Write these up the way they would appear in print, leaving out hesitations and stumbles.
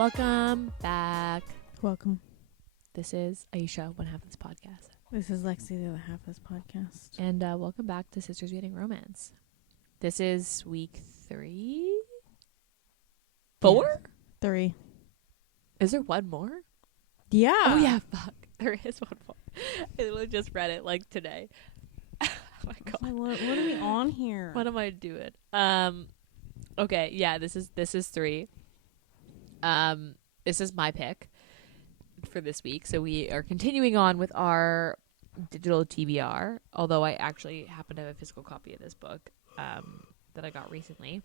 Welcome back. Welcome. This is Ayesha, one half of this podcast. This is Lexi, the other half of this podcast. And welcome back to Sisters Reading Romance. This is week 3? 4? Yeah. 3. Is there one more? Yeah. Oh, yeah, fuck. There is one more. I literally just read it, like, today. Oh, my God. Like, what are we on here? What am I doing? Okay, yeah, this is 3. This is my pick for this week. So we are continuing on with our digital TBR, although I actually happen to have a physical copy of this book that I got recently.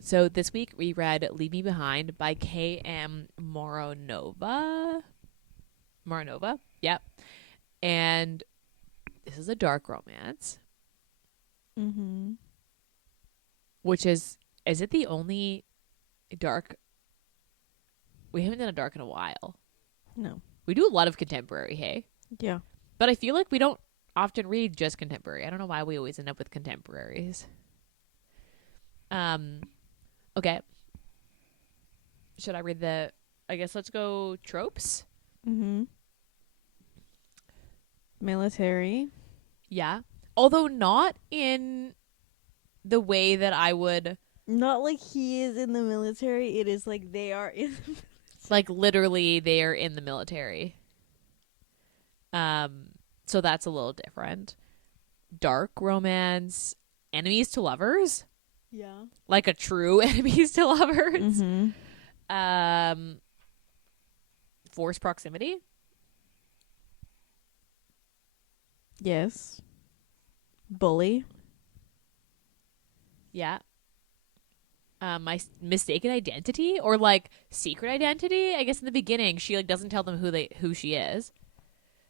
So this week we read Leave Me Behind by KM Moronova. Yep. And this is a dark romance. Mm-hmm. Which is it the only dark? We haven't done a dark in a while. No. We do a lot of contemporary, hey? Yeah. But I feel like we don't often read just contemporary. I don't know why we always end up with contemporaries. Okay. Should I read I guess let's go tropes? Mm-hmm. Military. Yeah. Although not in the way that I would... Not like he is in the military. It is like they are in the military. Like literally they are in the military. So that's a little different. Dark romance, enemies to lovers. Yeah. Like a true enemies to lovers. Mm-hmm. Forced proximity. Yes. Bully. Yeah. My mistaken identity or like secret identity. I guess in the beginning she like doesn't tell them who she is.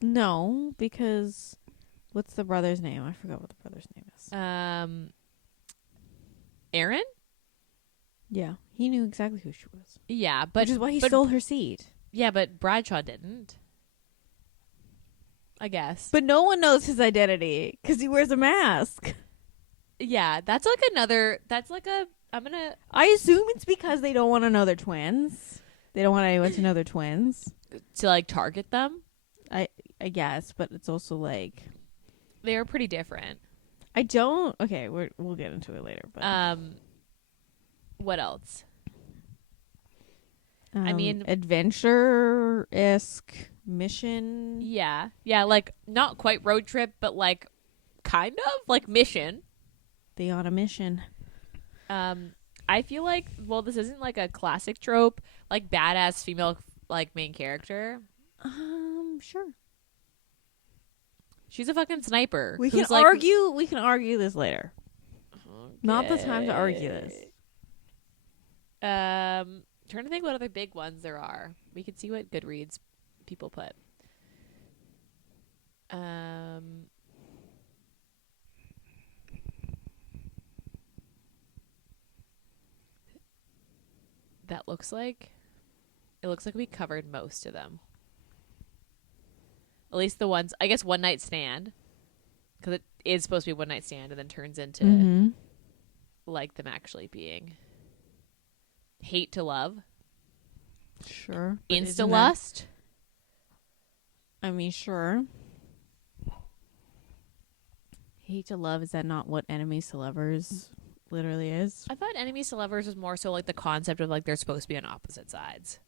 No, because what's the brother's name? I forgot what the brother's name is. Aaron? Yeah, he knew exactly who she was. Yeah, but which is why he stole her seat. Yeah, but Bradshaw didn't. I guess. But no one knows his identity because he wears a mask. Yeah, that's like another. That's like a. I assume it's because they don't want to know they're twins. They don't want anyone to know they're twins. To like target them. I guess, but it's also like they are pretty different. I don't. Okay, we'll get into it later. But what else? I mean, adventure-esque mission. Yeah, like not quite road trip, but like kind of like mission. They on a mission. I feel like this isn't like a classic trope, like badass female like main character. Sure. She's a fucking sniper. We can argue. We can argue this later. Okay. Not the time to argue this. Trying to think what other big ones there are. We could see what Goodreads people put. That looks like we covered most of them. At least the ones, I guess, One Night Stand, because it is supposed to be One Night Stand, and then turns into like them actually being Hate to Love. Sure. Insta-lust. I mean, sure. Hate to Love, is that not what enemies to lovers literally is? I thought enemies to lovers was more so like the concept of like they're supposed to be on opposite sides.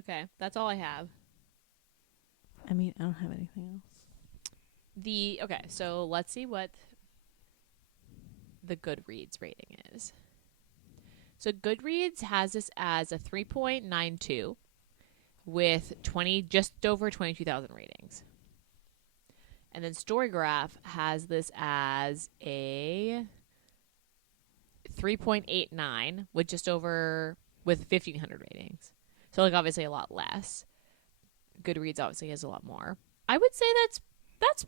Okay, that's all I have. I mean, I don't have anything else. Okay, so let's see what the Goodreads rating is. So Goodreads has this as a 3.92 with just over 22,000 ratings. And then Storygraph has this as a 3.89 with with 1,500 ratings. So like obviously a lot less. Goodreads obviously has a lot more. I would say that's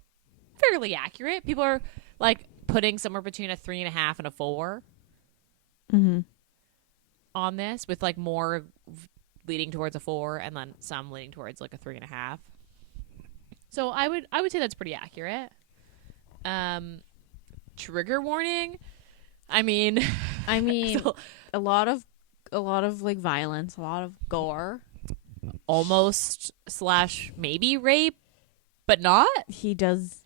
fairly accurate. People are like putting somewhere between a 3.5 and a 4 on this, with like more leading towards a 4 and then some leading towards like a 3.5. So I would say that's pretty accurate. Trigger warning. I mean, so, a lot of like violence, a lot of gore. almost / maybe rape, but not. He does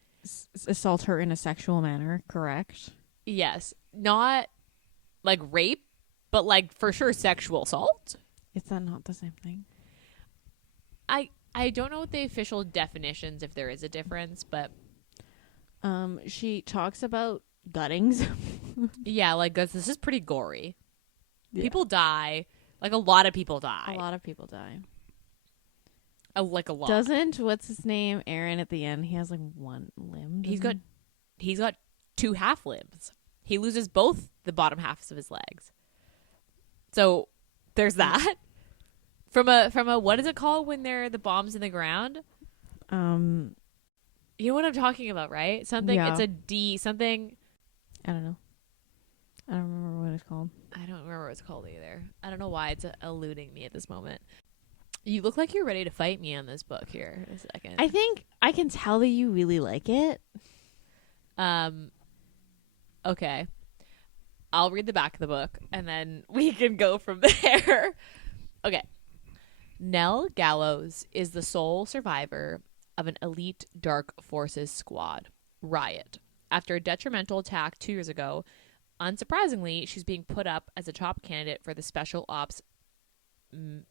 assault her in a sexual manner, correct? Yes, not like rape, but like for sure sexual assault. Is that not the same thing? I don't know what the official definitions, if there is a difference, but She talks about guttings. yeah, like this is pretty gory. Yeah. People die. Like a lot of people die. A lot of people die. Like a lot. Doesn't what's his name? Aaron at the end. He has like one limb. He's got 2 half limbs. He loses both the bottom halves of his legs. So there's that. From a what is it called when they're the bombs in the ground? You know what I'm talking about, right? Something. Yeah. It's a D something. I don't know. I don't remember what it's called. I don't remember what it's called either. I don't know why it's eluding me at this moment. You look like you're ready to fight me on this book here in a second. I think I can tell that you really like it. Okay. I'll read the back of the book and then we can go from there. Okay. Nell Gallows is the sole survivor of an elite dark forces squad, Riot. After a detrimental attack 2 years ago, unsurprisingly, she's being put up as a top candidate for the Special Ops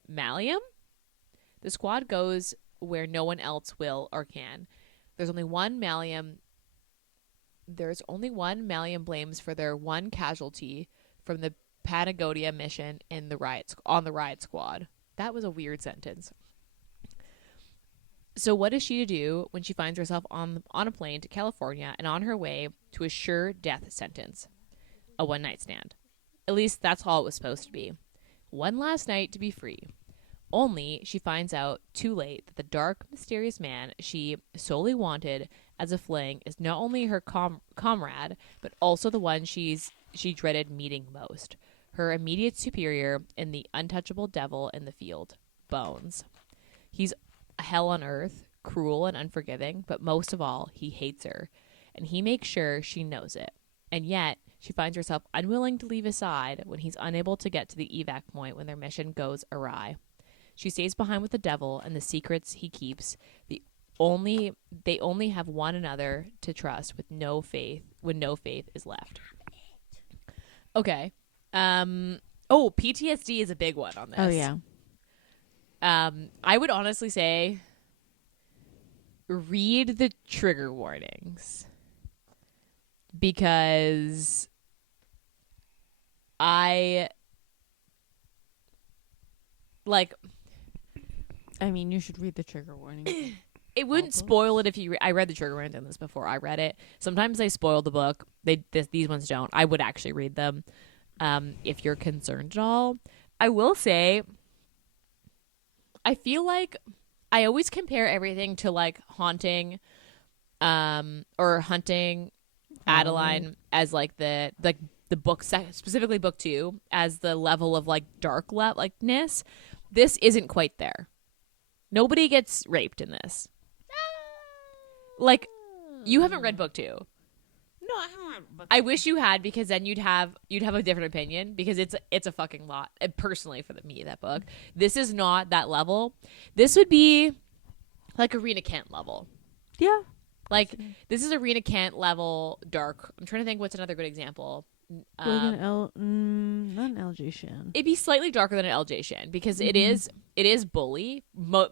Malleum. The squad goes where no one else will or can. There's only one Malleum blames for their one casualty from the Patagonia mission on the riot squad. That was a weird sentence. So what is she to do when she finds herself on a plane to California and on her way to a sure death sentence? A one-night stand. At least that's all it was supposed to be. One last night to be free. Only she finds out too late that the dark, mysterious man she solely wanted as a fling is not only her comrade, but also the one she dreaded meeting most. Her immediate superior in the untouchable devil in the field, Bones. He's hell on earth, cruel and unforgiving, but most of all, he hates her, and he makes sure she knows it. And yet, she finds herself unwilling to leave his side when he's unable to get to the evac point when their mission goes awry. She stays behind with the devil and the secrets he keeps. They only have one another to trust with no faith is left. Okay. PTSD is a big one on this. Oh yeah. I would honestly say read the trigger warnings because I mean, you should read the trigger warning. It wouldn't spoil it if you. I read the trigger warnings on this before. I read it. Sometimes they spoil the book. These ones don't. I would actually read them if you're concerned at all. I will say, I feel like I always compare everything to like Haunting, or Hunting Adeline as like the book, specifically book 2, as the level of like dark likeness. This isn't quite there. Nobody gets raped in this. Like, you haven't read book 2. No, I haven't read book 2. I wish you had, because then you'd have a different opinion, because it's a fucking lot. Personally, for me, that book. This is not that level. This would be like Arena Kent level. Yeah. Like, this is Arena Kent level dark. I'm trying to think what's another good example. Not an LJ Shan. It'd be slightly darker than an LJ Shan, because it is bully,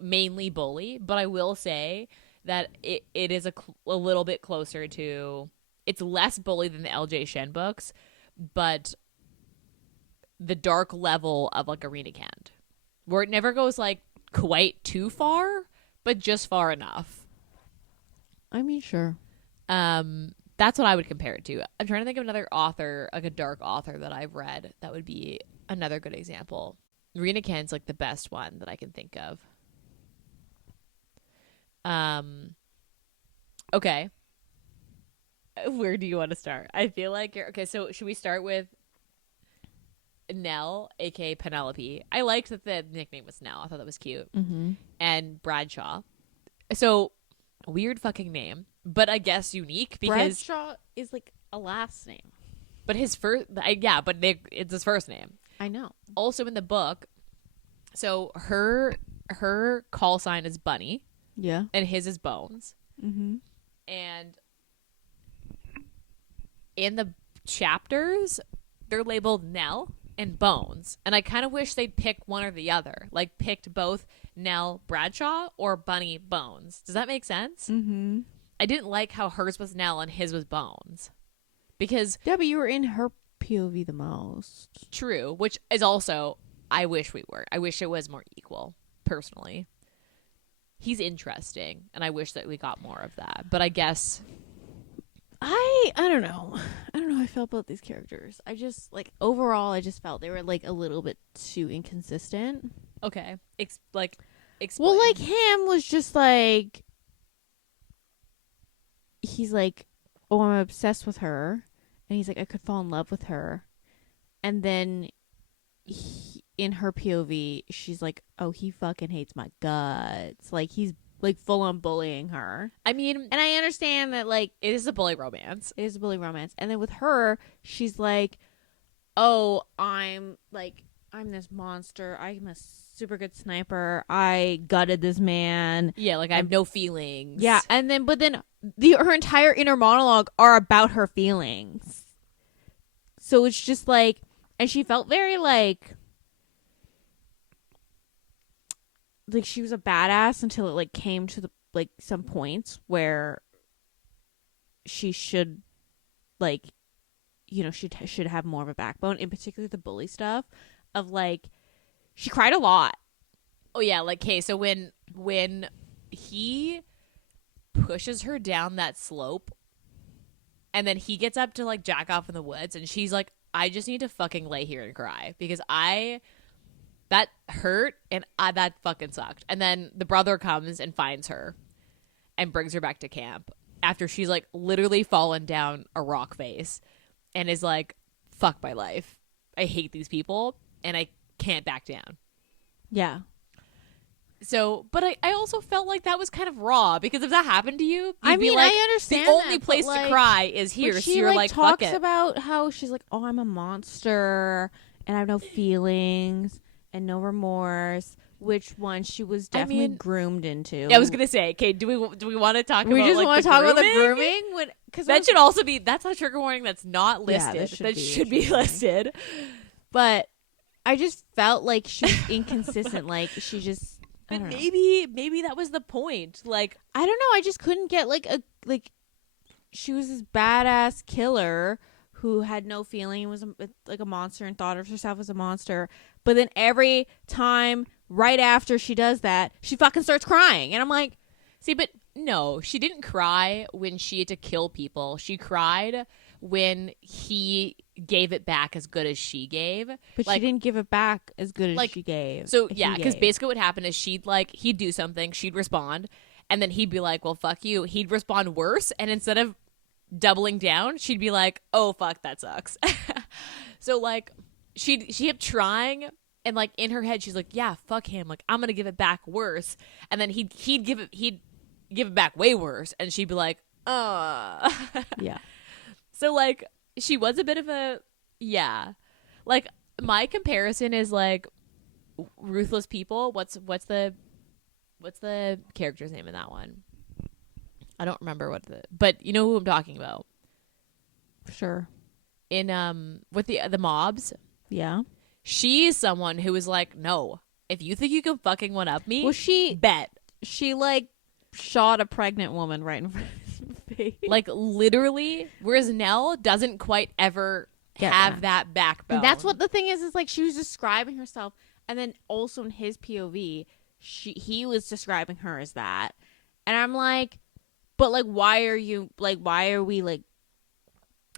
mainly bully, but I will say that it is a little bit closer to, it's less bully than the LJ Shan books, but the dark level of like Arena Kent, where it never goes like quite too far, but just far enough. I mean, sure. That's what I would compare it to. I'm trying to think of another author, like a dark author that I've read that would be another good example. Rena Kent's like the best one that I can think of. Okay. Where do you want to start? I feel like okay, so should we start with Nell, aka Penelope? I liked that the nickname was Nell. I thought that was cute. Mm-hmm. And Bradshaw. So, weird fucking name. but I guess unique because Bradshaw is like a last name. but his first it's his first name. I know. Also in the book, so her call sign is Bunny Yeah. and his is Bones. Mm-hmm. And in the chapters, they're labeled Nell and Bones. And I kind of wish they'd pick one or the other. Like, picked both Nell Bradshaw or Bunny Bones. Does that make sense? Mm-hmm. I didn't like how hers was Nell and his was Bones. Because, Yeah, but you were in her POV the most. true, which is also, I wish we were. I wish it was more equal, personally. He's interesting, and I wish that we got more of that. But I guess... I don't know. I don't know how I felt about these characters. I just, like, overall, I just felt they were, like, a little bit too inconsistent. Okay. Explain. Well, like, him was just, like, he's like, oh, I'm obsessed with her. And he's like, I could fall in love with her. And then in her POV, she's like, oh, he fucking hates my guts. Like, he's, like, full on bullying her. I mean... And I understand that, like, It is a bully romance. it is a bully romance. And then with her, she's like, oh, I'm this monster. I'm a super good sniper. I gutted this man. Yeah, like I have no feelings. Yeah. And then, but then her entire inner monologue are about her feelings. So it's just like, and she felt very like she was a badass until it like came to the like some points where she should like, you know, she should have more of a backbone, in particular the bully stuff of like, she cried a lot. Oh yeah, like okay, so when he pushes her down that slope and then he gets up to like jack off in the woods and she's like, I just need to fucking lay here and cry because that hurt and that fucking sucked. And then the brother comes and finds her and brings her back to camp after she's like literally fallen down a rock face and is like, fuck my life. I hate these people and I can't back down. Yeah. So, but I also felt like that was kind of raw because if that happened to you, I you'd be mean, like, I understand the only that, place but, to like, cry is here. But So she you're like, fuck talks it. about how she's like, oh, I'm a monster and I have no feelings and no remorse. Which one she was definitely groomed into. Yeah, I was gonna say, okay, do we want to talk? We about, just like, want to talk about the grooming. Because that should also be that's a trigger warning that's not listed. that that should be listed. But I just felt like she was inconsistent. Like she just. But maybe that was the point. Like I don't know. I just couldn't get like she was this badass killer who had no feeling and was like a monster and thought of herself as a monster. But then every time right after she does that, she fucking starts crying. And I'm like, see, but no, she didn't cry when she had to kill people. She cried when he gave it back as good as she gave. But like, she didn't give it back as good as like, she gave. So yeah, because basically what happened is he'd do something, she'd respond, and then he'd be like, well, fuck you. He'd respond worse, and instead of doubling down, she'd be like, oh, fuck, that sucks. So like she kept trying, and like in her head she's like, yeah, fuck him, like I'm gonna give it back worse, and then he'd give it back way worse, and she'd be like, yeah. So like she was a bit of a like my comparison is like Ruthless People. What's the character's name in that one? I don't remember but you know who I'm talking about. Sure. In with the mobs. Yeah. She's someone who is like, no, if you think you can fucking one up me, Well, she like shot a pregnant woman right in front of his face. Like literally, whereas Nell doesn't quite ever have that backbone. And that's what the thing is like she was describing herself, and then also in his POV, he was describing her as that. And I'm like, but like why are we like,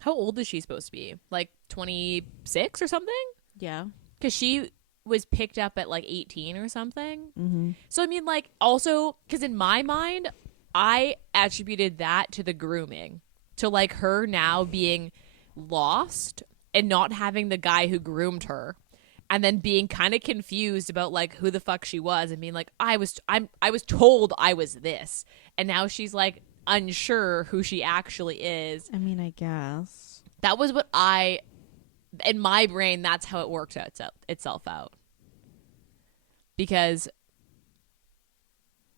how old is she supposed to be? Like 26 or something? Yeah. Because she was picked up at like 18 or something. Mm-hmm. So I mean, like, also because in my mind I attributed that to the grooming, to like her now being lost and not having the guy who groomed her, and then being kind of confused about like who the fuck she was, and being like, I was told I was this, and now she's like, unsure who she actually is. I mean, I guess. That was what in my brain, that's how it worked out itself out. Because,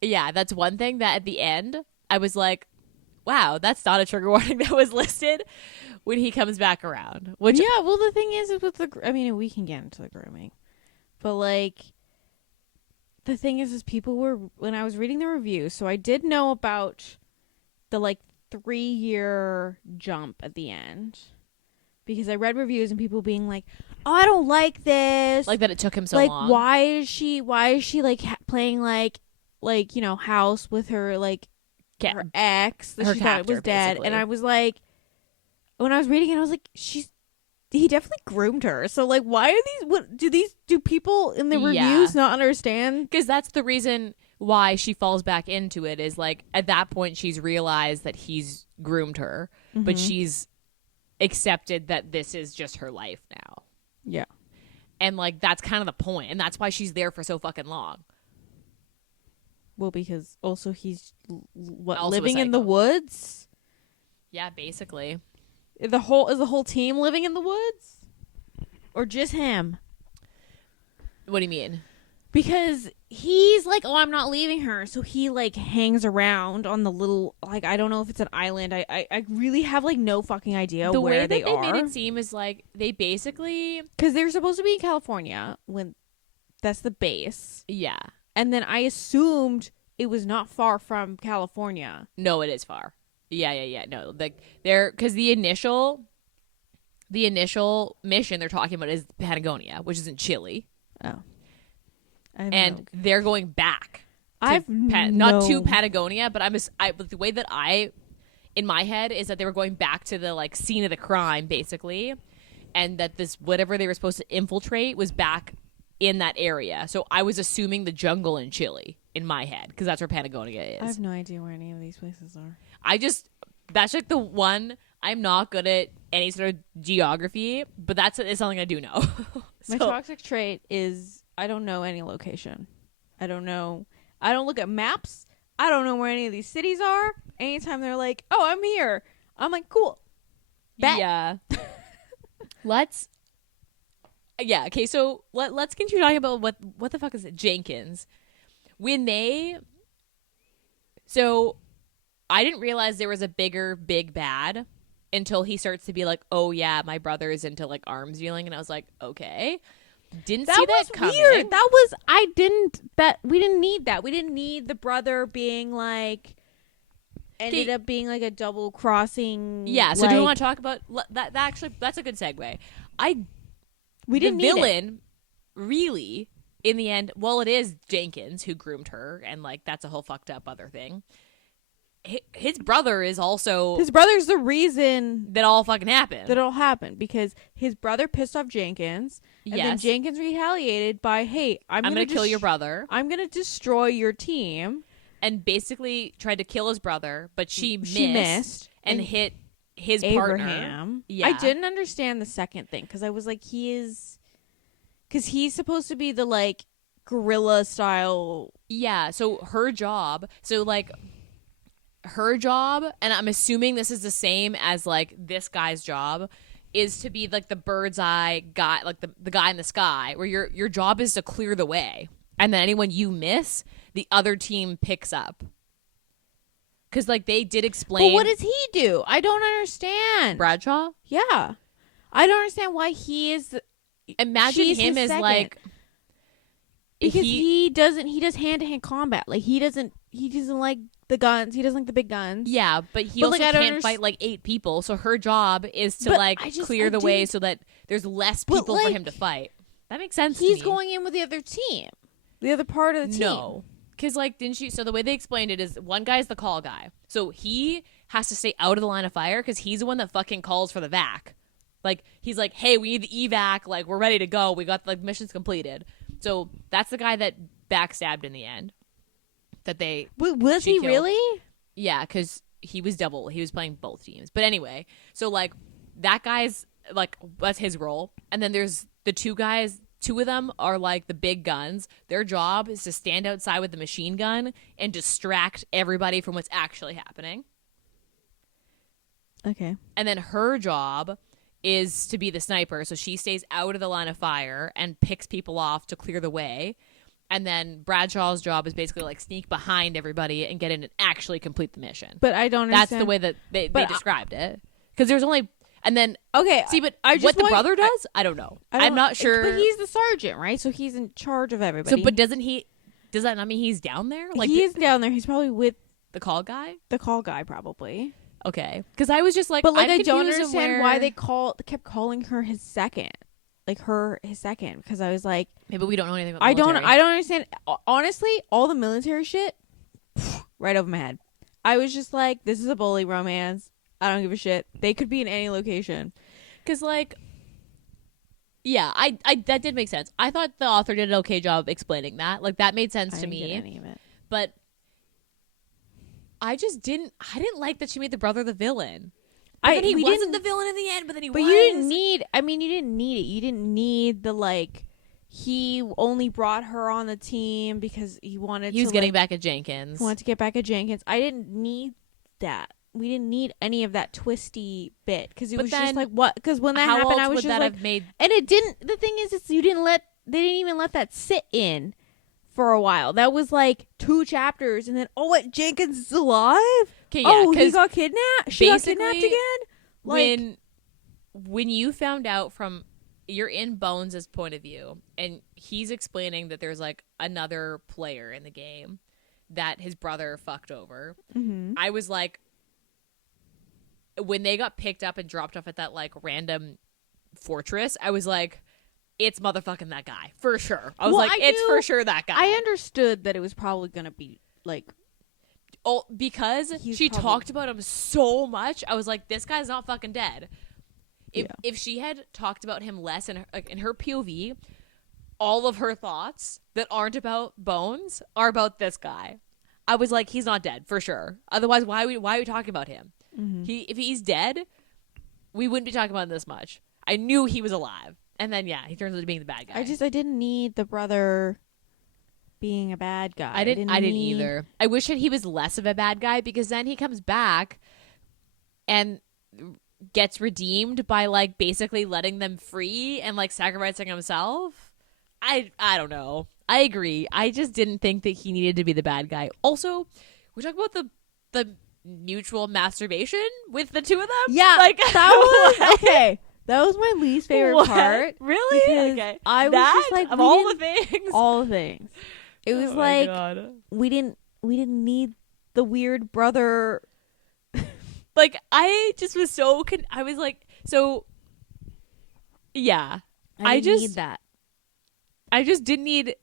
yeah, that's one thing that at the end, I was like, wow, that's not a trigger warning that was listed when he comes back around. Which, yeah, well, the thing is with I mean, we can get into the grooming. But, like, the thing is people were, when I was reading the reviews, so I did know about the, like, 3-year jump at the end. Because I read reviews and people being like, oh, I don't like this. like that it took him so like, long. why is she, like, playing, like, you know, house with her, like, her ex that her she thought was captor, dead. basically. And I was like, when I was reading it, I was like, he definitely groomed her. So, like, why are do people in the reviews not understand? Because that's the reason why she falls back into it, is like at that point she's realized that he's groomed her, but she's accepted that this is just her life now. Yeah. And like that's kind of the point, and that's why she's there for so fucking long. Well, because also he's Also living a in the psycho. woods? Yeah, basically. Is the whole team living in the woods? Or just him? What do you mean? Because he's like, oh, I'm not leaving her. So he, like, hangs around on the little, like, I don't know if it's an island. I really have, like, no fucking idea The where way that they are. made it seem is like they basically, Because they're supposed to be in California when that's the base. yeah. And then I assumed it was not far from California. No, it is far. Yeah. No, like they're, because the initial mission they're talking about is Patagonia, which is in Chile. Oh. And they're going back. I've not to Patagonia, but but the way that in my head is that they were going back to the like scene of the crime, basically, and that this whatever they were supposed to infiltrate was back in that area. So I was assuming the jungle in Chile in my head, because that's where Patagonia is. I have no idea where any of these places are. That's like the one. I'm not good at any sort of geography, but it's something I do know. My toxic trait is I don't know any location. I don't know. I don't look at maps. I don't know where any of these cities are. Anytime they're like, oh, I'm here, I'm like, cool. Bet. Yeah. Okay, so let's continue talking about what the fuck is it? Jenkins. So I didn't realize there was a big bad until he starts to be like, oh yeah, my brother is into like arms dealing, and I was like, okay. Didn't see that coming. Weird. We didn't need that. We didn't need the brother being like ended up being like a double crossing. Yeah, so do you want to talk about that? Actually, that's a good segue. We didn't need the villain, really, in the end. Well, it is Jenkins who groomed her, and like that's a whole fucked up other thing. His brother is also his brother's the reason that all fucking happened. That all happened because his brother pissed off Jenkins, and then Jenkins retaliated by, "Hey, I'm gonna kill your brother. I'm gonna destroy your team," and basically tried to kill his brother, but she missed and hit his Abraham. Partner. Yeah, I didn't understand the second thing because I was like, because he's supposed to be the like guerrilla style. Yeah, so her job, and I'm assuming this is the same as like this guy's job, is to be like the bird's eye guy, like the guy in the sky, where your job is to clear the way, and then anyone you miss, the other team picks up. Because like they did explain. But what does he do? I don't understand. Bradshaw? Yeah, I don't understand why he is. Imagine him as like, because he does hand to hand combat. Like he doesn't like the guns. He doesn't like the big guns. Yeah, but he also can't fight like 8 people. So her job is to clear the way so that there's less people for him to fight. That makes sense. He's going in with the other team, the other part of the team. No, because like didn't she? So the way they explained it is one guy's the call guy, so he has to stay out of the line of fire because he's the one that fucking calls for the vac. Like he's like, hey, we need the evac. Like we're ready to go. We got like missions completed. So that's the guy that backstabbed in the end. That they was he killed. Really? Yeah, because he was playing both teams. But anyway, so like that guy's like that's his role, and then there's the 2 guys. 2 of them are like the big guns. Their job is to stand outside with the machine gun and distract everybody from what's actually happening. Okay. And then her job is to be the sniper. So she stays out of the line of fire and picks people off to clear the way. And then Bradshaw's job is basically like sneak behind everybody and get in and actually complete the mission. But I don't understand. That's the way that they described it. Because there's only... And then... Okay. See, but I just what the brother does, I don't know. I'm not sure. But he's the sergeant, right? So he's in charge of everybody. So, but doesn't he... Does that not mean he's down there? Like he is down there. He's probably with the call guy? The call guy, probably. Okay. Because I was just like... But like, I don't understand why they kept calling her his second. Like his second. Because I was like... Maybe we don't know anything about I military. don't understand. Honestly, all the military shit, right over my head. I was just like, this is a bully romance. I don't give a shit. They could be in any location. Because, like... Yeah, I that did make sense. I thought the author did an okay job explaining that. Like, that made sense to me. I didn't get any of it. But I didn't like that she made the brother the villain. But then he wasn't the villain in the end, but then he was. But you didn't need it. You didn't need the, like, he only brought her on the team because he was getting back at Jenkins. He wanted to get back at Jenkins. I didn't need that. We didn't need any of that twisty bit because it was just like, what? Because when that happened, I was just like, and it didn't. The thing is, they didn't even let that sit in for a while. That was like 2 chapters, and then what? Jenkins is alive. Okay, yeah, he got kidnapped. She got kidnapped again. Like, when you found out from, you're in Bones' point of view, and he's explaining that there's like another player in the game that his brother fucked over. Mm-hmm. I was like, when they got picked up and dropped off at that like random fortress, I was like, it's motherfucking that guy for sure. I was it's for sure that guy. I understood that it was probably gonna be like, because she talked about him so much. I was like, this guy's not fucking dead. If she had talked about him less in her POV, all of her thoughts that aren't about Bones are about this guy. I was like, he's not dead for sure. Otherwise, why are we talking about him? Mm-hmm. If he's dead, we wouldn't be talking about him this much. I knew he was alive, and then he turns into being the bad guy. I didn't need the brother being a bad guy. I didn't either. I wish that he was less of a bad guy, because then he comes back and gets redeemed by like basically letting them free and like sacrificing himself. I don't know. I agree. I just didn't think that he needed to be the bad guy. Also, we talk about the mutual masturbation with the two of them. Yeah, like that was okay. That was my least favorite part. Really? Okay. I was just like, of all the things. All the things. It was like, we didn't need the weird brother. Like, I just was so I was like, so yeah. I didn't need that. I just didn't need,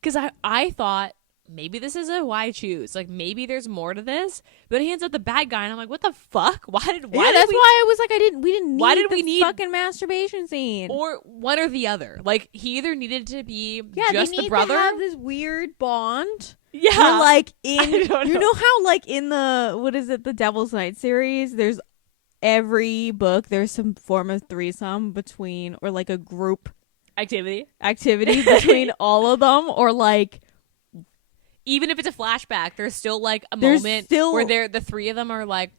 because I thought maybe this is a why choose. Like, maybe there's more to this. But he ends up the bad guy, and I'm like, what the fuck? Why that's why I was like, we didn't need why did we need fucking masturbation scene? Or one or the other. Like, he either needed to be just the brother. To have this weird bond. Yeah. Where, like, you know how, like, in the Devil's Night series, there's every book, there's some form of threesome between, or like a group activity between all of them, or like, even if it's a flashback, there's still like a moment where the three of them are like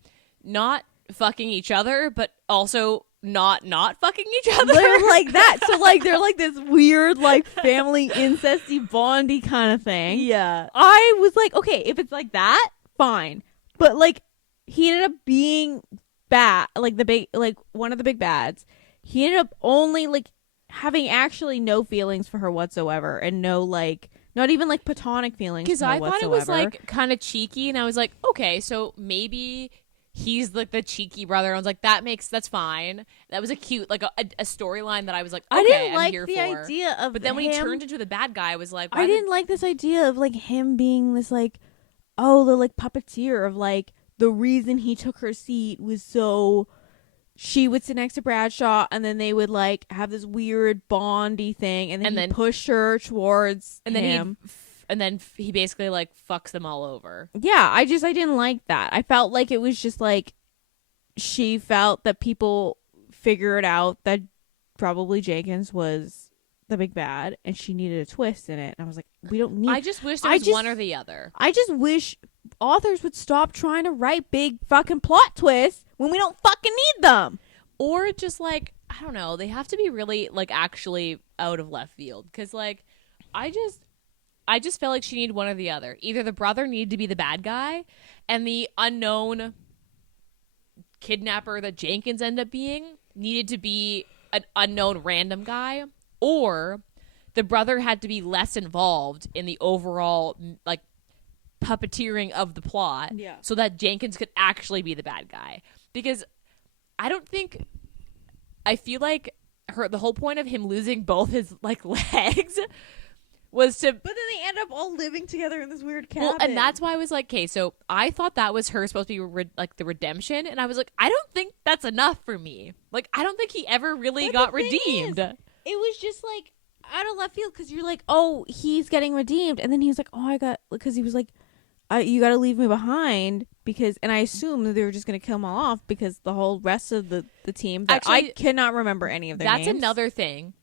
not fucking each other, but also not fucking each other. They're like that. So like they're like this weird like family incesty bondy kind of thing. Yeah. I was like, okay, if it's like that, fine. But like he ended up being bad, like one of the big bads. He ended up only like having actually no feelings for her whatsoever, and no like not even like platonic feelings. Because I thought whatsoever. it was like kind of cheeky, and I was like, okay, so maybe he's like the cheeky brother. I was like, that's fine. That was a cute like a storyline that I was like, okay, I didn't like I'm here the for. idea of. But then when he turned into the bad guy, I was like, I didn't like this idea of like him being this like, the like puppeteer of like the reason he took her seat was so she would sit next to Bradshaw, and then they would like have this weird bondy thing, and then he pushed her towards him. And then he basically like fucks them all over. Yeah, I didn't like that. I felt like it was just like she felt that people figured out that probably Jenkins was the big bad, and she needed a twist in it. And I was like, we don't need. I just wish there was one or the other. I just wish authors would stop trying to write big fucking plot twists when we don't fucking need them. Or just like, I don't know, they have to be really like actually out of left field, because like I just felt like she needed one or the other. Either the brother needed to be the bad guy and the unknown kidnapper that Jenkins ended up being needed to be an unknown random guy, or the brother had to be less involved in the overall like puppeteering of the plot, so that Jenkins could actually be the bad guy. Because I feel like the whole point of him losing both his like legs was to. But then they end up all living together in this weird cabin. Well, and that's why I was like, okay, so I thought that was her supposed to be like the redemption, and I was like, I don't think that's enough for me. Like, I don't think he ever really got redeemed. It was just like out of left field, because you're like, oh, he's getting redeemed, and then he's like, oh, because he was like, you got to leave me behind, because, and I assumed that they were just going to kill him all off, because the whole rest of the team, that actually, I cannot remember any of their names. That's another thing.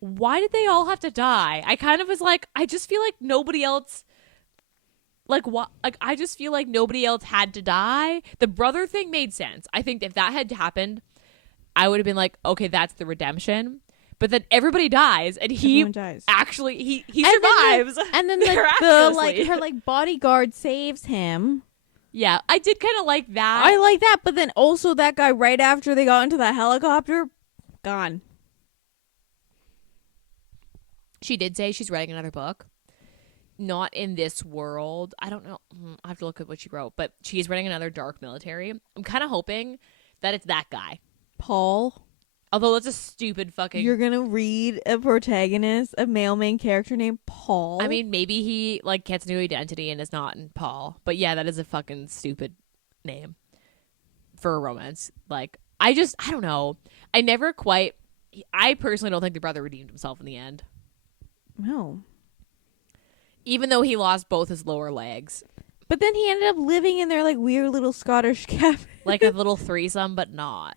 Why did they all have to die? I kind of was like, I just feel like nobody else, like, what? Like, I just feel like nobody else had to die. The brother thing made sense. I think if that had happened, I would have been like, okay, that's the redemption. But then everybody dies, and everyone dies. Actually he survives. And then her like bodyguard saves him. Yeah, I did kind of like that. I like that, but then also that guy right after they got into that helicopter, gone. She did say she's writing another book. Not in this world. I don't know. I have to look at what she wrote, but she's writing another dark military. I'm kind of hoping that it's that guy, Paul. Although that's a stupid fucking... You're gonna read a protagonist, a male main character named Paul? I mean, maybe he, like, gets a new identity and is not in Paul. But yeah, that is a fucking stupid name for a romance. Like, I don't know. I personally don't think the brother redeemed himself in the end. No. Even though he lost both his lower legs. But then he ended up living in their, like, weird little Scottish cabin. Like a little threesome, but not.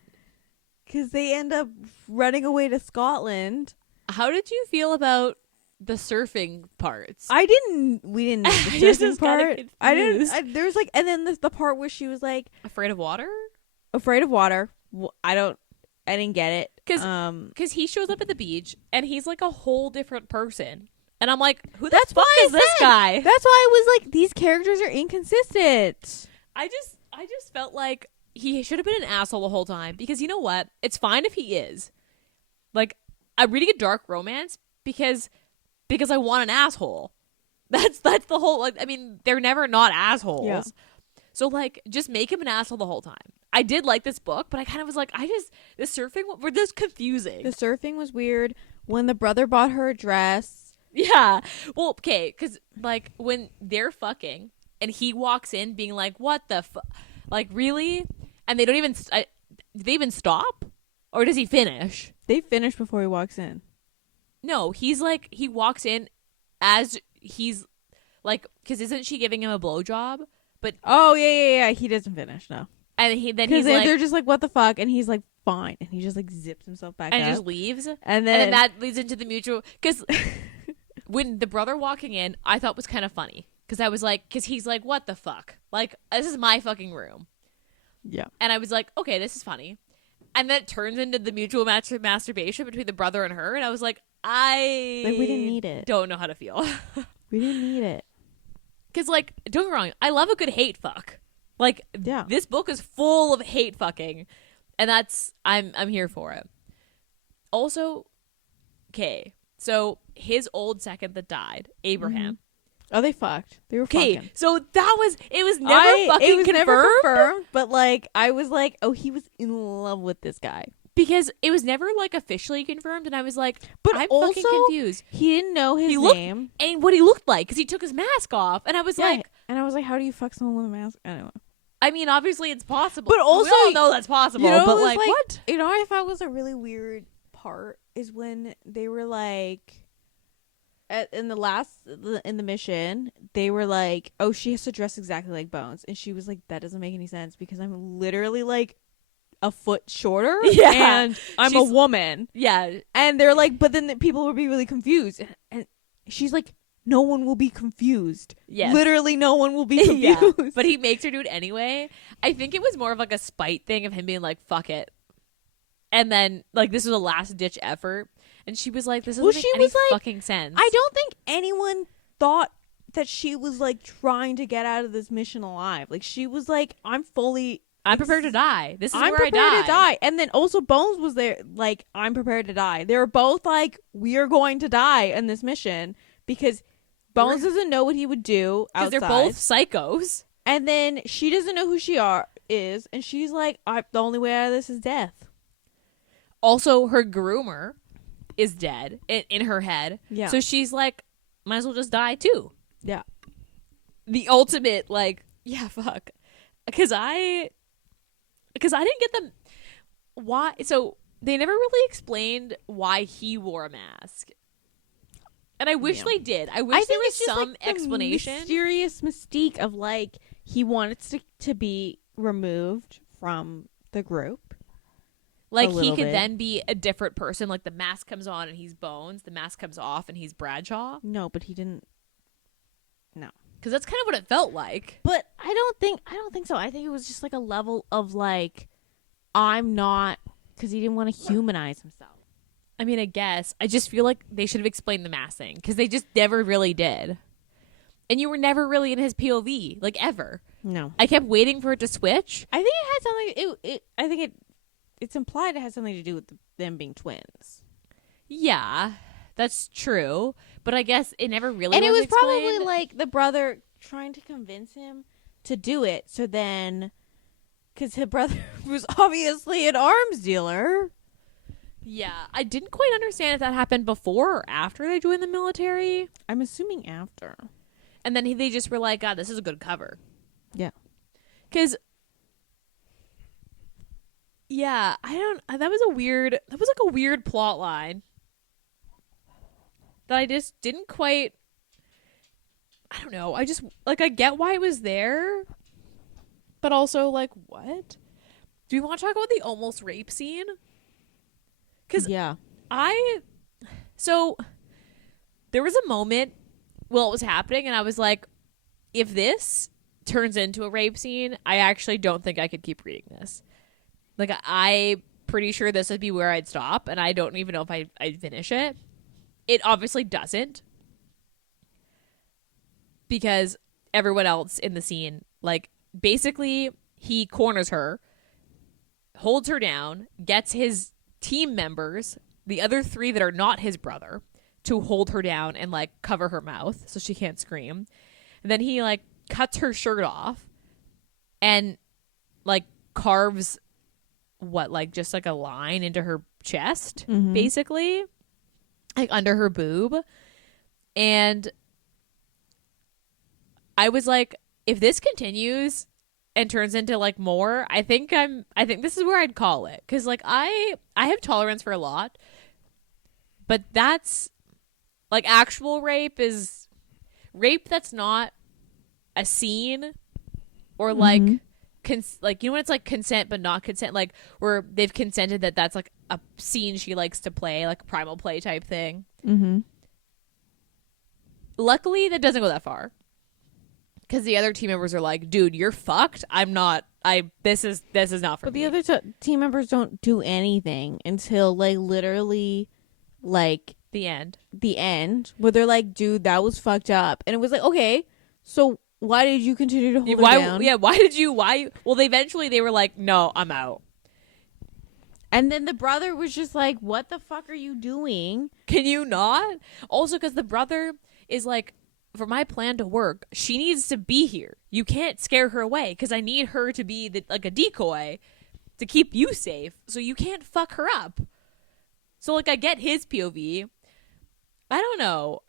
Because they end up running away to Scotland. How did you feel about the surfing parts? We didn't need the surfing part. There's like, and then the part where she was like, afraid of water? Afraid of water. I didn't get it. Because he shows up at the beach and he's like a whole different person. And I'm like, who the That's fuck is this guy? That's why I was like, these characters are inconsistent. I just felt like he should have been an asshole the whole time, because you know what? It's fine if he is. Like, I'm reading a dark romance because I want an asshole. That's the whole, like, I mean, they're never not assholes. Yeah. So, like, just make him an asshole the whole time. I did like this book, but I kind of was like, the surfing were just confusing. The surfing was weird. When the brother bought her a dress. Yeah. Well, okay, because, like, when they're fucking and he walks in being like, what the fuck? Like, really? And they don't even... do they even stop? Or does he finish? They finish before he walks in. No, he's like... He walks in as he's... Like... Because isn't she giving him a blowjob? But... Oh, yeah. He doesn't finish, no. And he's like... They're just like, what the fuck? And he's like, fine. And he just like zips himself back and up. Just leaves. And then that leads into the mutual... Because when the brother walking in, I thought was kind of funny. Because I was like... Because he's like, what the fuck? Like, this is my fucking room. Yeah. And I was like, okay, this is funny. And then it turns into the mutual masturbation between the brother and her. And I was like, we didn't need it. Don't know how to feel. We didn't need it. Because, like, don't get me wrong. I love a good hate fuck. Like, yeah. This book is full of hate fucking. And I'm here for it. Also, okay. So, his old second that died, Abraham. Mm-hmm. Oh, they fucked. They were fucking. So it was never confirmed, but like I was like, oh, he was in love with this guy. Because it was never like officially confirmed, and I was like, but I'm also, fucking confused. He didn't know his name and what he looked like because he took his mask off, and I was like, how do you fuck someone with a mask? Anyway. I mean, obviously it's possible, but also, we all know that's possible. You know, but like what? You know, what I thought was a really weird part is when they were like. In the mission, they were like, oh, she has to dress exactly like Bones. And she was like, that doesn't make any sense because I'm literally like a foot shorter. Yeah. And I'm a woman. Yeah. And they're like, but then people would be really confused. And she's like, no one will be confused. Yes. Literally no one will be confused. Yeah. But he makes her do it anyway. I think it was more of like a spite thing of him being like, fuck it. And then, like, this was a last-ditch effort. And she was like, this doesn't make any fucking sense. I don't think anyone thought that she was, like, trying to get out of this mission alive. Like, she was like, I'm prepared to die. This is I'm where I prepared to die. And then also Bones was there, like, I'm prepared to die. They were both like, we are going to die in this mission because Bones doesn't know what he would do outside. Because they're both psychos. And then she doesn't know who she is. And she's like, the only way out of this is death. Also, her groomer is dead in her head. Yeah. So she's like, might as well just die too. Yeah. The ultimate, like, yeah, fuck. Because I didn't get them. Why? So they never really explained why he wore a mask. And I wish they did. I wish there was some explanation. The mysterious mystique of, like, he wants to be removed from the group. Like, he could then be a different person. Like, the mask comes on and he's Bones. The mask comes off and he's Bradshaw. No, but he didn't. No. Because that's kind of what it felt like. But I don't think so. I think it was just, like, a level of, like, I'm not, because he didn't want to humanize himself. I mean, I guess. I just feel like they should have explained the mask thing. Because they just never really did. And you were never really in his POV. Like, ever. No. I kept waiting for it to switch. I think it had something, I think it's implied it has something to do with them being twins. Yeah, that's true. But I guess it never really and was it was explained. Probably like the brother trying to convince him to do it. So then, because his brother was obviously an arms dealer. Yeah, I didn't quite understand if that happened before or after they joined the military. I'm assuming after. And then they just were like, God, this is a good cover. Yeah. Because... yeah, that was like a weird plot line that I just didn't quite, I don't know. I just, like, I get why it was there, but also, like, what? Do we want to talk about the almost rape scene? Because yeah. So there was a moment while it was happening and I was like, if this turns into a rape scene, I actually don't think I could keep reading this. Like, I'm pretty sure this would be where I'd stop, and I don't even know if I'd finish it. It obviously doesn't. Because everyone else in the scene, like, basically, he corners her, holds her down, gets his team members, the other 3 that are not his brother, to hold her down and, like, cover her mouth so she can't scream. And then he, like, cuts her shirt off and, like, carves... just like a line into her chest, basically, like under her boob. And I was like, if this continues and turns into like more, I think this is where I'd call it. Cause like I have tolerance for a lot, but that's like actual rape is rape that's not a scene or like like, you know when it's like consent but not consent, like where they've consented that that's like a scene she likes to play, like a primal play type thing. Luckily that doesn't go that far because the other team members are like, dude, you're fucked. This is not for me. But the other team members don't do anything until like literally like the end where they're like, dude, that was fucked up. And it was like, okay, so why did you continue to hold her down? Yeah, well, they were like, no, I'm out. And then the brother was just like, what the fuck are you doing? Can you not? Also, because the brother is like, for my plan to work, she needs to be here. You can't scare her away because I need her to be like a decoy to keep you safe. So you can't fuck her up. So, like, I get his POV. I don't know.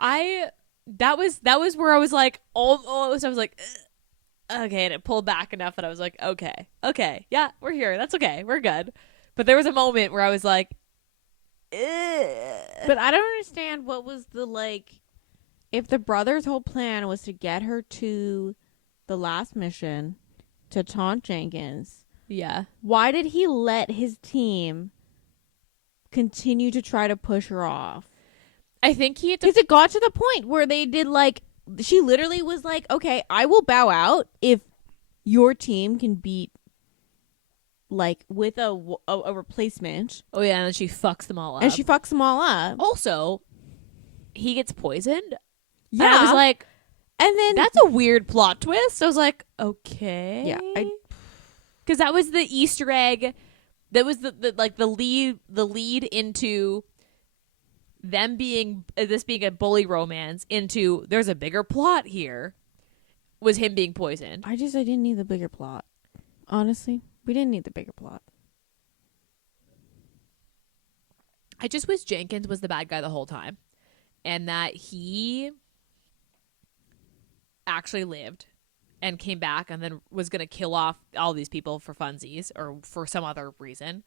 That was where I was like, almost, I was like, ugh. Okay, and it pulled back enough that I was like, okay, yeah, we're here. That's okay. We're good. But there was a moment where I was like, ugh. But I don't understand what was the, like, if the brother's whole plan was to get her to the last mission to taunt Jenkins. Yeah. Why did he let his team continue to try to push her off? I think he had to. Because it got to the point where they did like, she literally was like, okay, I will bow out if your team can beat, like, with a replacement. Oh yeah, and then she fucks them all up. And she fucks them all up. Also, he gets poisoned. Yeah. And I was like, and then that's a weird plot twist. I was like, okay. Yeah. Because that was the Easter egg. That was the lead into them being this being a bully romance into there's a bigger plot here. Was him being poisoned. I didn't need the bigger plot. Honestly, we didn't need the bigger plot. I just wish Jenkins was the bad guy the whole time. And that he actually lived and came back and then was going to kill off all these people for funsies or for some other reason.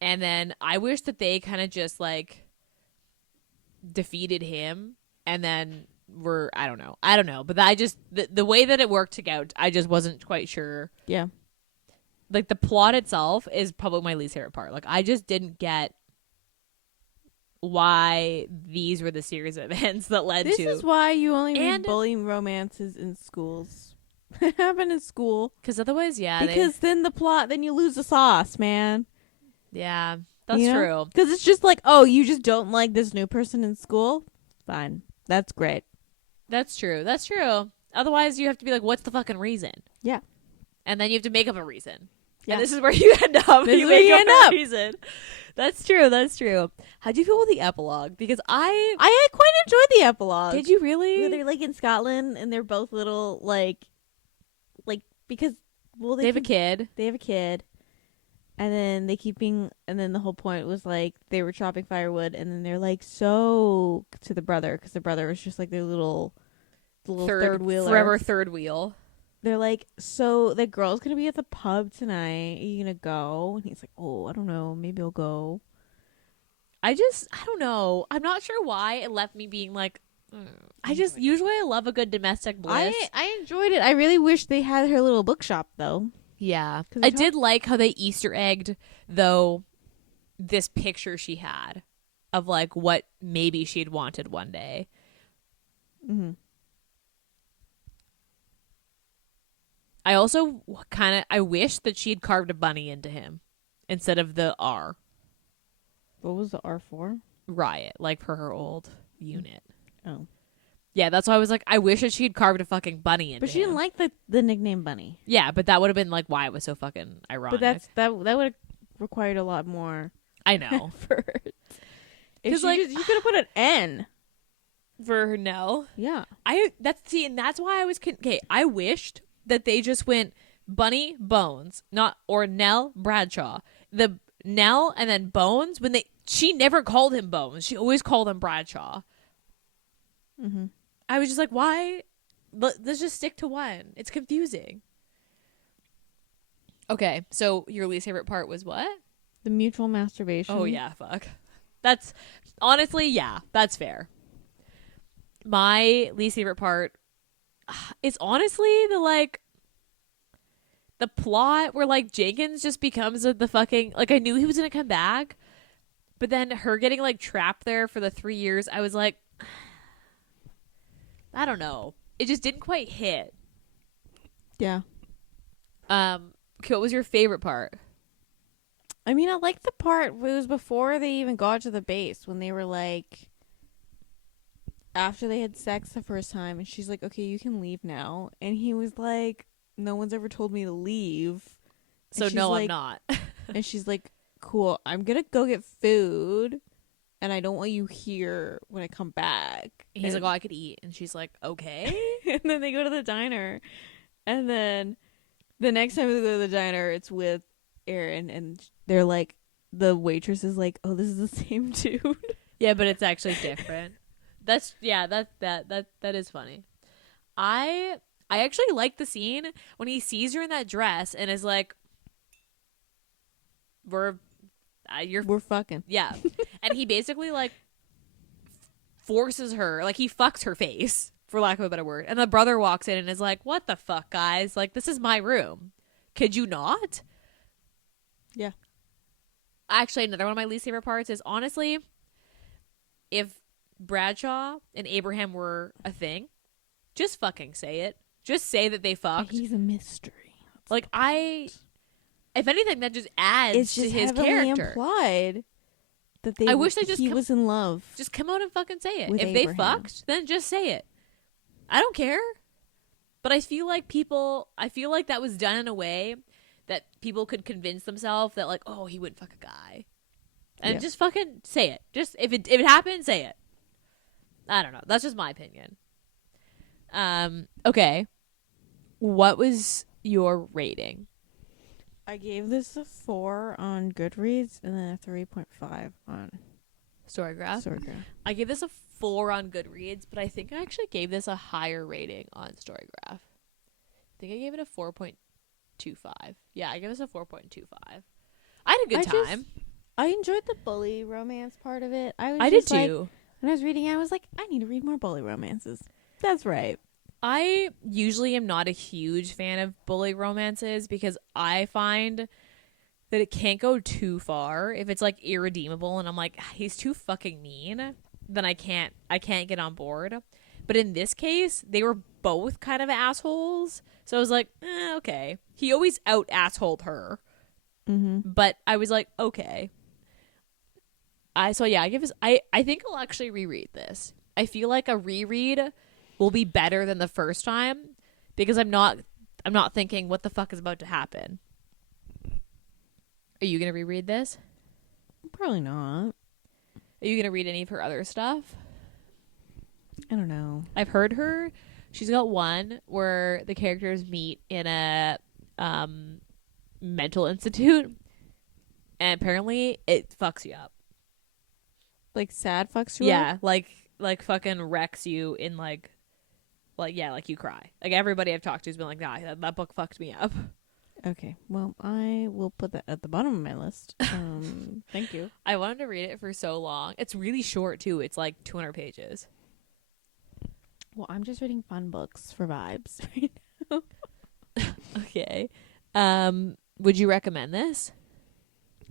And then I wish that they kind of just like defeated him and then were, I don't know. But I just, the way that it worked out, I just wasn't quite sure. Yeah. Like the plot itself is probably my least favorite part. Like I just didn't get why these were the series of events that led This to. is why you only read And- bullying romances in schools. It happened in school. Because otherwise, yeah. Because then you lose the sauce, man. Yeah, that's You know? true. Because it's just like, oh, you just don't like this new person in school? Fine. That's great. That's true. That's true. Otherwise, you have to be like, what's the fucking reason? Yeah. And then you have to make up a reason. Yeah. And this is where you end up. This is You where make you up end a up. reason. That's true. That's true. How'd you feel with the epilogue? Because I quite enjoyed the epilogue. did you really? Where they're like in Scotland and they're both little like because They have a kid. They have a kid. And then they keep being, and then the whole point was like they were chopping firewood, and then they're like so to the brother because the brother was just like their little third wheeler, Forever third wheel. They're like, so the girl's gonna be at the pub tonight. Are you gonna go? And he's like, oh, I don't know, maybe I'll go. I don't know. I'm not sure why it left me being like, usually I love a good domestic bliss. I enjoyed it. I really wish they had her little bookshop though. Yeah. 'Cause I did like how they Easter egged, though, this picture she had of, like, what maybe she'd wanted one day. Mm-hmm. I also I wish that she had carved a bunny into him instead of the R. What was the R for? Riot, like for her old unit. Oh. Yeah, that's why I was like, I wish that she had carved a fucking bunny into But she didn't him. like the nickname Bunny. Yeah, but that would have been, like, why it was so fucking ironic. But that would have required a lot more I know. effort. Because, like, you could have put an N. For Nell. Yeah. And that's why I was okay. I wished that they just went Bunny Bones, or Nell Bradshaw. The Nell and then Bones she never called him Bones. She always called him Bradshaw. Mm-hmm. I was just like, why? Let's just stick to one. It's confusing. Okay, so your least favorite part was what? The mutual masturbation. Oh yeah, fuck. That's honestly, yeah, that's fair. My least favorite part is honestly the plot where like Jenkins just becomes the fucking, like, I knew he was gonna come back, but then her getting like trapped there for the 3 years, I was like, I don't know. It just didn't quite hit. Yeah. Okay, what was your favorite part? I mean, I liked the part it was before they even got to the base when they were like, after they had sex the first time, and she's like, okay, you can leave now. And he was like, no one's ever told me to leave. So And she's no, like, I'm not. And she's like, cool, I'm gonna go get food, and I don't want you here when I come back. He's like, oh, I could eat. And she's like, okay. And then they go to the diner, and then the next time they go to the diner, it's with Aaron, and they're like, the waitress is like, oh, this is the same dude. Yeah, but it's actually different. That is funny. I actually like the scene when he sees her in that dress and is like, we're fucking. yeah. And he basically like forces her, like he fucks her face, for lack of a better word. And the brother walks in and is like, what the fuck, guys? Like, this is my room. Could you not? Yeah. Actually, another one of my least favorite parts is, honestly, if Bradshaw and Abraham were a thing, just fucking say it. Just say that they fucked. He's a mystery. Like, if anything, that just adds It's to just his heavily character. implied that I wish they just he was in love. Just come out and fucking say it. With If they Abraham. fucked, then just say it. I don't care. But I feel like that was done in a way that people could convince themselves that, like, oh, he wouldn't fuck a guy. And just fucking say it. Just, if it happened, say it. I don't know. That's just my opinion. Okay. What was your rating? I gave this a 4 on Goodreads and then a 3.5 on Storygraph. I gave this a 4 on Goodreads, but I think I actually gave this a higher rating on Storygraph. I think I gave it a 4.25. Yeah, I gave this a 4.25. I had a good time. I enjoyed the bully romance part of it. I did too. When I was reading it, I was like, I need to read more bully romances. That's right. I usually am not a huge fan of bully romances because I find that it can't go too far. If it's like irredeemable and I'm like, he's too fucking mean, then I can't get on board. But in this case, they were both kind of assholes. So I was like, okay. He always out assholed her. Mm-hmm. But I was like, okay. I give this, I think I'll actually reread this. I feel like a reread will be better than the first time because I'm not thinking what the fuck is about to happen. Are you going to reread this? Probably not. Are you going to read any of her other stuff? I don't know. I've heard her. She's got one where the characters meet in a mental institute and apparently it fucks you up. Like sad fucks you up? Yeah, like fucking wrecks you in like you cry. Like everybody I've talked to has been like, nah, that book fucked me up. Okay, well, I will put that at the bottom of my list. Thank you. I wanted to read it for so long. It's really short too. It's like 200 pages. Well, I'm just reading fun books for vibes right now. Okay. Would you recommend this?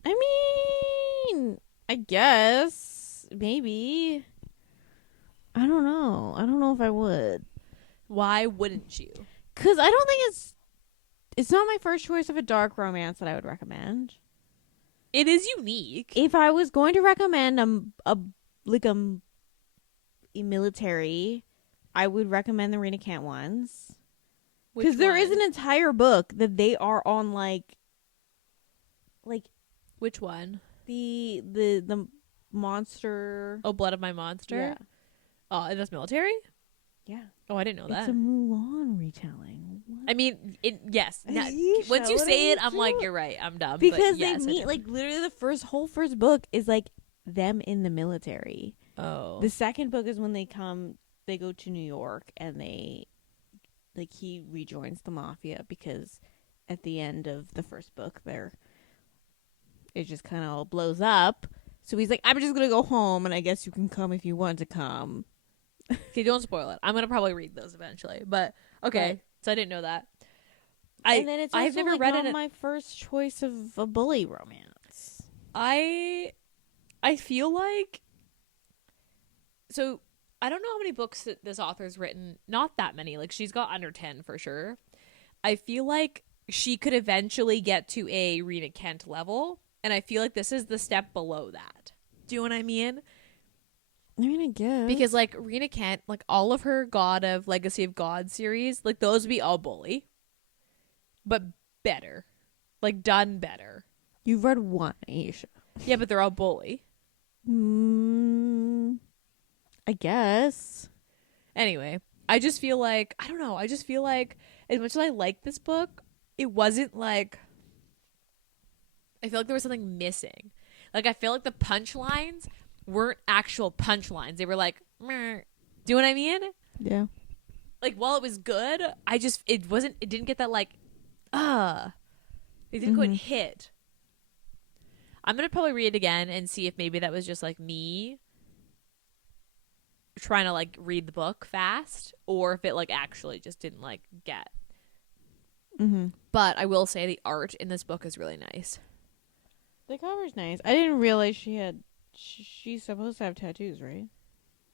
I mean, I guess maybe. I don't know. I don't know if I would. Why wouldn't you? Because I don't think it's not my first choice of a dark romance that I would recommend. It is unique. If I was going to recommend a military, I would recommend the Rena Kent ones. Because there is an entire book that they are on like which one? The monster. Oh, Blood of My Monster. Yeah. Oh, that's military. Yeah. Oh, I didn't know that. It's a Mulan retelling. What? I mean, yes. Ayesha, Once you what say are it, you I'm like, doing? you're right. I'm dumb. Because but yes, they meet like literally the whole first book is like them in the military. Oh. The second book is when they go to New York and he rejoins the mafia because at the end of the first book it just kind of all blows up. So he's like, I'm just going to go home and I guess you can come if you want to come. Okay, don't spoil it. I'm going to probably read those eventually. But okay. Right. So I didn't know that. And then it's also I've never like read not it. my first choice of a bully romance. I feel like, so I don't know how many books that this author's written. Not that many. Like she's got under 10 for sure. I feel like she could eventually get to a Rena Kent level, and I feel like this is the step below that. Do you know what I mean? I mean, I guess. Because like Rena Kent, like all of her God of Legacy of God series, like those would be all bully, but better, like done better. You've read one, Ayesha. Yeah, but they're all bully. I guess. Anyway, I just feel like, I don't know. I just feel like as much as I like this book, it wasn't like, I feel like there was something missing. Like I feel like the punchlines weren't actual punchlines. They were like, meh. Do you know what I mean? Yeah. Like while it was good, it didn't get that like, it didn't quite hit. I'm going to probably read it again and see if maybe that was just like me trying to like read the book fast or if it like actually just didn't like get. But I will say the art in this book is really nice. The cover's nice. I didn't realize she's supposed to have tattoos, right?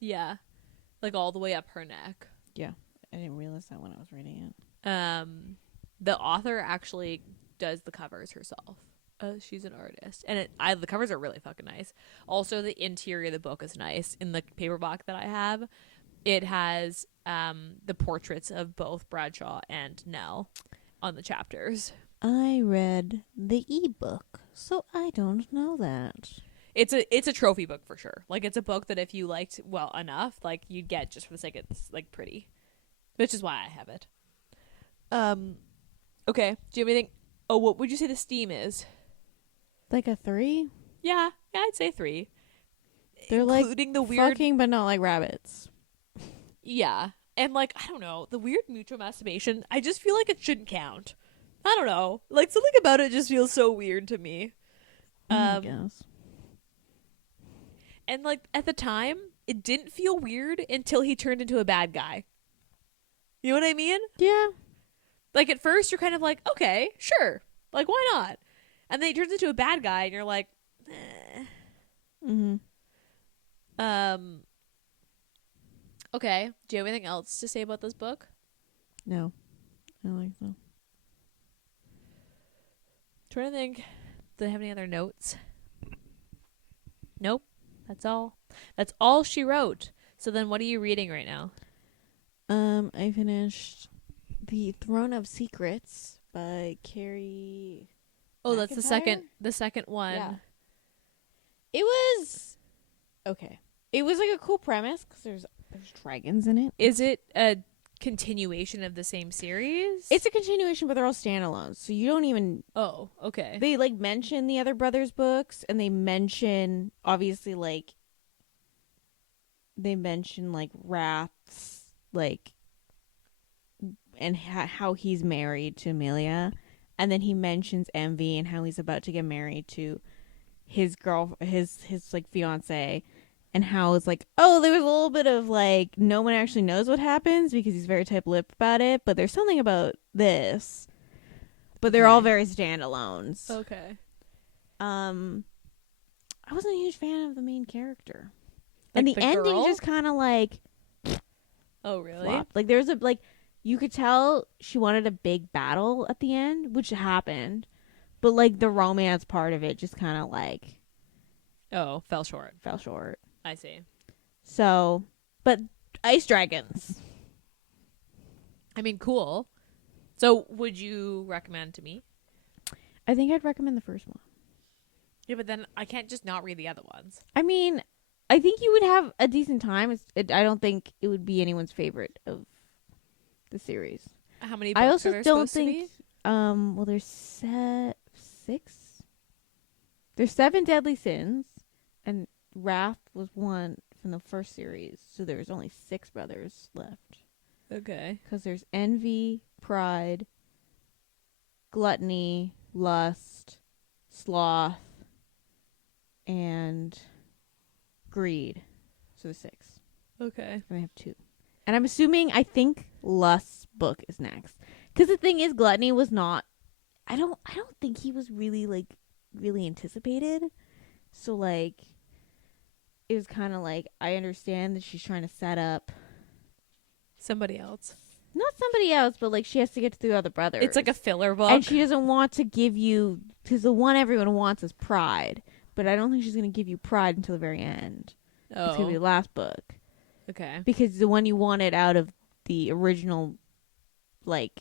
Yeah. Like all the way up her neck. Yeah. I didn't realize that when I was reading it. The author actually does the covers herself. She's an artist, and the covers are really fucking nice. Also, the interior of the book is nice. In the paperback that I have, it has the portraits of both Bradshaw and Nell on the chapters. I read the ebook, so I don't know that. It's a trophy book for sure. Like, it's a book that if you liked well enough, like, you'd get just for the sake of it's like pretty, which is why I have it. Okay. Do you have anything? Oh, what would you say the Steam is? Like a 3? Yeah, I'd say 3. They're including like the weird fucking, but not like rabbits. Yeah. And like, I don't know, the weird mutual masturbation, I just feel like it shouldn't count. I don't know. Like, something about it just feels so weird to me. I guess. And like, at the time, it didn't feel weird until he turned into a bad guy. You know what I mean? Yeah. Like, at first, you're kind of like, okay, sure. Like, why not? And then he turns into a bad guy, and you're like, eh. Mm-hmm. Okay. Do you have anything else to say about this book? No. I don't think so. Trying to think. Do I have any other notes? Nope. That's all. That's all she wrote. So then what are you reading right now? I finished The Throne of Secrets by Carrie. Oh, that's McIntyre? the second one. Yeah. It was okay. It was like a cool premise because there's dragons in it. Is it a continuation of the same series? It's a continuation, but they're all standalones. So you don't even. Oh, okay. They like mention the other brothers' books, and they mention obviously like. They mention like Wrath's like. And how he's married to Amelia, and then he mentions Envy and how he's about to get married to his like fiance, and how it's like, oh, there was a little bit of like no one actually knows what happens because he's very tight-lipped about it, but there's something about this, but they're all very standalones. Okay. I wasn't a huge fan of the main character, Like and the ending girl? just kind of like Oh, really? flopped. Like there's a like. You could tell she wanted a big battle at the end, which happened. But, like, the romance part of it just kind of, like... Oh, fell short. Fell short. I see. So, but ice dragons. I mean, cool. So, would you recommend to me? I think I'd recommend the first one. Yeah, but then I can't just not read the other ones. I mean, I think you would have a decent time. I don't think it would be anyone's favorite of the series. How many books I are also there don't supposed to think... be? well, there's 6? There's 7 deadly sins, and Wrath was one from the first series, so there's only 6 brothers left. Okay. Because there's envy, pride, gluttony, lust, sloth, and greed. So there's 6. Okay. And they have 2. And I'm assuming, I think Lust's book is next. Because the thing is, gluttony was not... I don't think he was really, like, really anticipated. So, like, it was kind of like, I understand that she's trying to set up... Somebody else. Not somebody else, but, like, she has to get to the other brothers. It's like a filler book. And she doesn't want to give you... Because the one everyone wants is pride. But I don't think she's going to give you pride until the very end. Oh. It's going to be the last book. Okay. Because the one you wanted out of the original, like,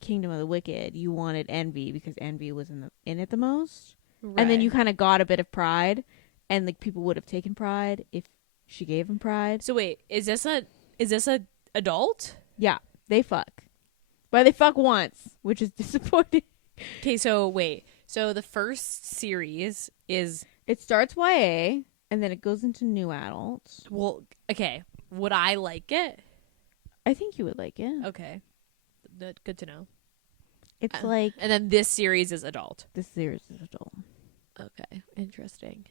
Kingdom of the Wicked, you wanted Envy because Envy was in it the most. Right. And then you kind of got a bit of pride, and like people would have taken pride if she gave him pride. So wait, is this a adult? Yeah, they fuck. But they fuck once, which is disappointing. Okay, so wait. So the first series is... It starts YA, and then it goes into new adults. Well, okay. Would I like it? I think you would like it. Okay. Good to know. It's like... And then this series is adult. This series is adult. Okay. Interesting.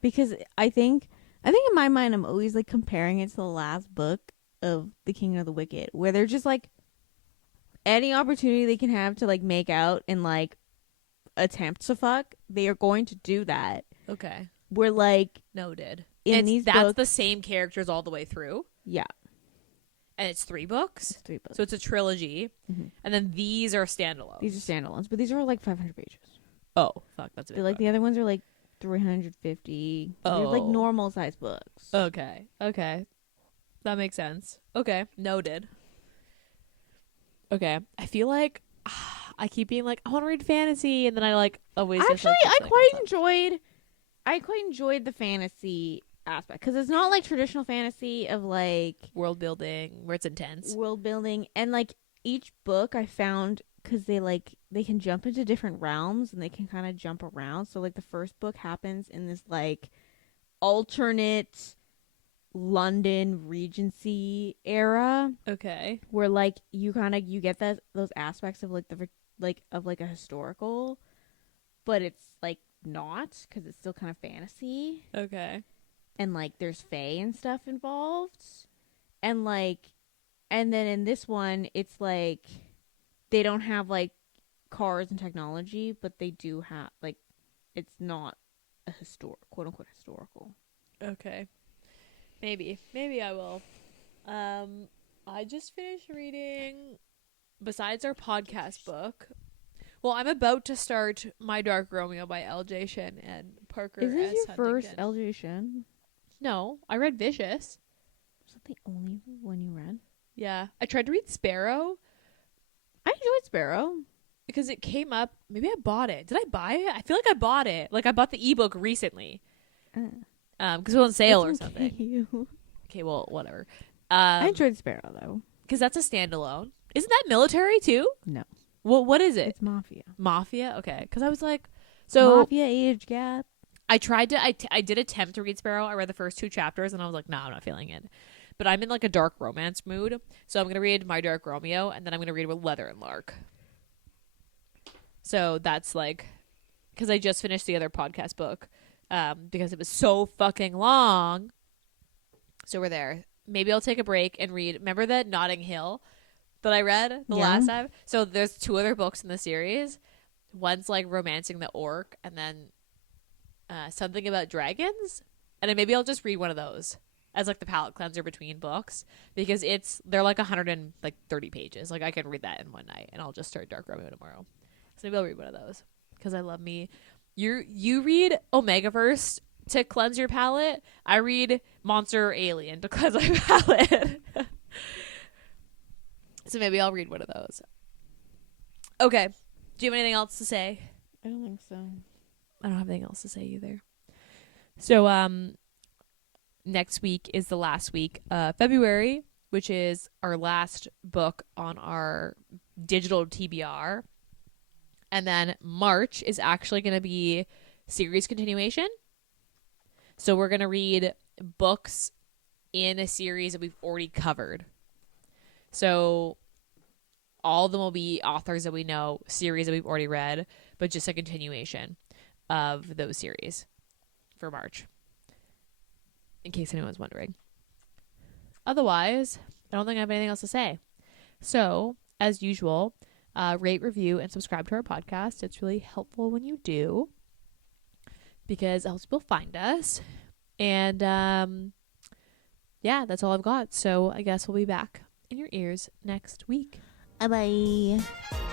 Because I think in my mind, I'm always like comparing it to the last book of The King of the Wicked, where they're just like any opportunity they can have to like make out and like attempt to fuck, they are going to do that. Okay. We're like, Noted. that's books, the same characters all the way through. yeah, And it's 3 books. it's 3 books. So it's a trilogy. Mhm. And then these are standalones. These are standalones, but these are like 500 pages. Oh, fuck. That's a big They're like book. the other ones are like 350. They're like Oh. normal size books. Okay. That makes sense. Okay. Noted. Okay. I feel like I keep being like, I want to read fantasy. And then I like always Actually, just, like, I keep quite enjoyed the fantasy aspect because it's not like traditional fantasy of like world building where it's intense. world building, and like each book I found because they can jump into different realms and they can kind of jump around. So like the first book happens in this like alternate London Regency era Okay. where like you get those aspects of like a historical, but it's like not because it's still kind of fantasy. Okay. And like there's fae and stuff involved, and then in this one it's like they don't have like cars and technology, but they do have like it's not a quote unquote historical. Okay. Maybe I will. I just finished reading, besides our podcast book. Well, I'm about to start My Dark Romeo by L.J. Shin and Parker Is this S. your Huntington. first L.J. Shin? No, I read Vicious. Was that the only one you read? Yeah. I tried to read Sparrow I enjoyed Sparrow. because it came up. Maybe I bought it. Did I buy it? I feel like I bought it. Like I bought the ebook recently. Because it was on sale or It's something. cute. Okay, well, whatever. I enjoyed Sparrow though. Because that's a standalone. Isn't that military too? No, Well, what is it? it's Mafia. Mafia? Okay. Because I was like, so Mafia age gap. I tried to, I did attempt to read Sparrow. I read the first 2 chapters and I was like, nah, I'm not feeling it. But I'm in like a dark romance mood. So I'm going to read My Dark Romeo and then I'm going to read Leather and Lark. So that's like, because I just finished the other podcast book because it was so fucking long. So we're there. Maybe I'll take a break and read. Remember that Notting Hill that I read the last time? So there's 2 other books in the series. One's like Romancing the Orc and then something about dragons. And then maybe I'll just read one of those as like the palate cleanser between books because they're like 130 pages. Like I can read that in one night and I'll just start Dark Romeo tomorrow. So maybe I'll read one of those because I love me. You read Omegaverse to cleanse your palate. I read Monster or Alien to cleanse my palate. So maybe I'll read one of those. Okay. Do you have anything else to say? I don't think so. I don't have anything else to say either. So next week is the last week of February, which is our last book on our digital TBR. And then March is actually going to be series continuation. So we're going to read books in a series that we've already covered. So all of them will be authors that we know, series that we've already read, but just a continuation of those series for March, in case anyone's wondering. Otherwise, I don't think I have anything else to say. So, as usual, rate, review, and subscribe to our podcast. It's really helpful when you do because it helps people find us. And yeah, that's all I've got. So I guess we'll be back in your ears next week. Bye bye.